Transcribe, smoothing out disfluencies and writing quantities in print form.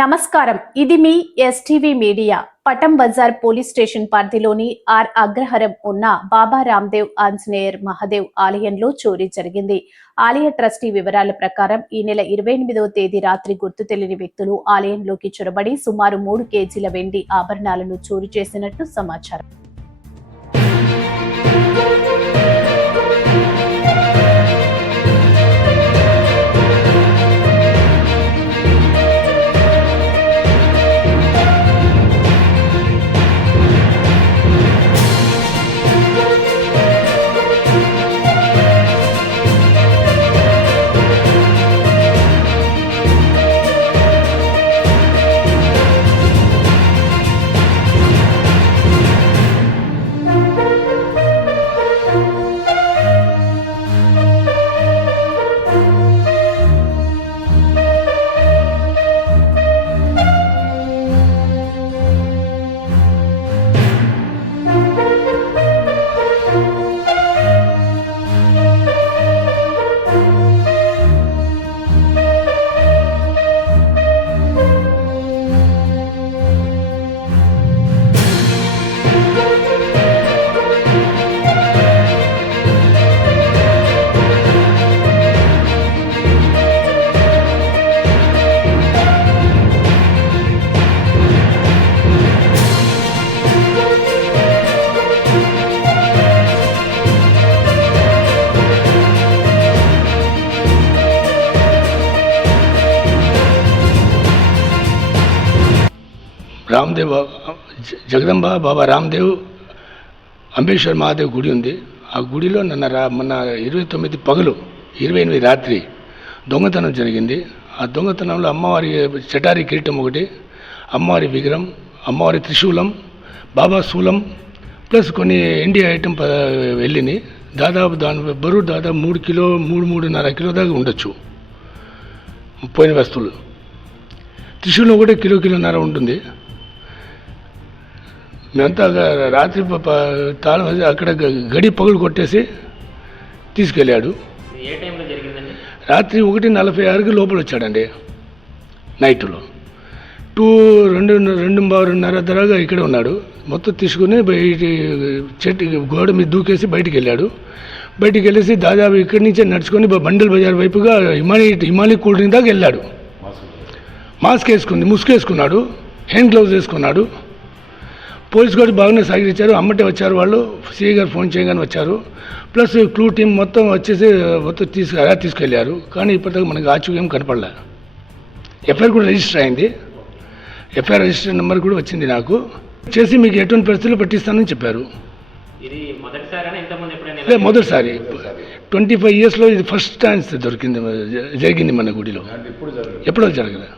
నమస్కారం, ఇది మీ STV media. పటం బజార్ పోలీస్ స్టేషన్ పరిధిలోని ఆర్ అగ్రహారం ఉన్న బాబా రామ్దేవ్ ఆంజనేయర్ మహాదేవ్ ఆలయంలో చోరీ జరిగింది. ఆలయ ట్రస్టీ వివరాల ప్రకారం ఈ నెల 28వ తేదీ రాత్రి గుర్తు తెలియని వ్యక్తులు ఆలయంలోకి చొరబడి సుమారు 3 కేజీల వెండి ఆభరణాలను చోరీ చేసినట్టు సమాచారం. రామ్దేవ్ జగదంబ బాబా రామ్దేవ్ అంబేశ్వర్ మహాదేవ్ గుడి ఉంది. ఆ గుడిలో మొన్న 29 పగలు 28 రాత్రి దొంగతనం జరిగింది. ఆ దొంగతనంలో అమ్మవారి చటారి కిరీటం ఒకటి, అమ్మవారి విగ్రహం, అమ్మవారి త్రిశూలం, బాబా శూలం ప్లస్ కొన్ని ఇండియా ఐటమ్ వెళ్ళింది. దాదాపు దాని బరువు దాదాపు 3 కిలో 3.5 కిలో దాకా ఉండొచ్చు పోయిన వస్తువులు. త్రిశూలం కూడా కిలోన్నర ఉంటుంది. మేమంతా రాత్రి తాళం అక్కడ గడి పగులు కొట్టేసి తీసుకెళ్ళాడు. రాత్రి 1:46కి లోపల వచ్చాడండి. నైట్లో 2:30 ధరగా ఇక్కడే ఉన్నాడు. మొత్తం తీసుకుని చెట్టు గోడ మీద దూకేసి బయటికి వెళ్ళాడు. బయటికి వెళ్ళేసి దాదాపు ఇక్కడి నుంచే నడుచుకొని బండల్ బజార్ వైపుగా హిమాలయ కూల్ డ్రింక్ దాకా వెళ్ళాడు. మాస్క్ వేసుకుంది, ముసుగేసుకున్నాడు, హ్యాండ్ గ్లౌజ్ వేసుకున్నాడు. పోలీసు గారు బాగానే సహకరించారు. అమ్మటే వచ్చారు వాళ్ళు, సిఐ గారు ఫోన్ చేయగానే వచ్చారు. ప్లస్ క్లూ టీం మొత్తం వచ్చేసి మొత్తం తీసుకెళ్ళారు. కానీ ఇప్పటిదాకా మనకి ఆచూకీ ఏం కనపడలే. ఎఫ్ఐఆర్ కూడా రిజిస్టర్ అయింది. ఎఫ్ఐఆర్ రిజిస్టర్ నెంబర్ కూడా వచ్చింది నాకు. చేసి మీకు ఎటువంటి పరిస్థితుల్లో పట్టిస్తానని చెప్పారు. మొదటిసారి 25 ఇయర్స్లో ఇది ఫస్ట్ ఛాన్స్ జరిగింది మన గుడిలో. ఎప్పుడో జరగలేదు.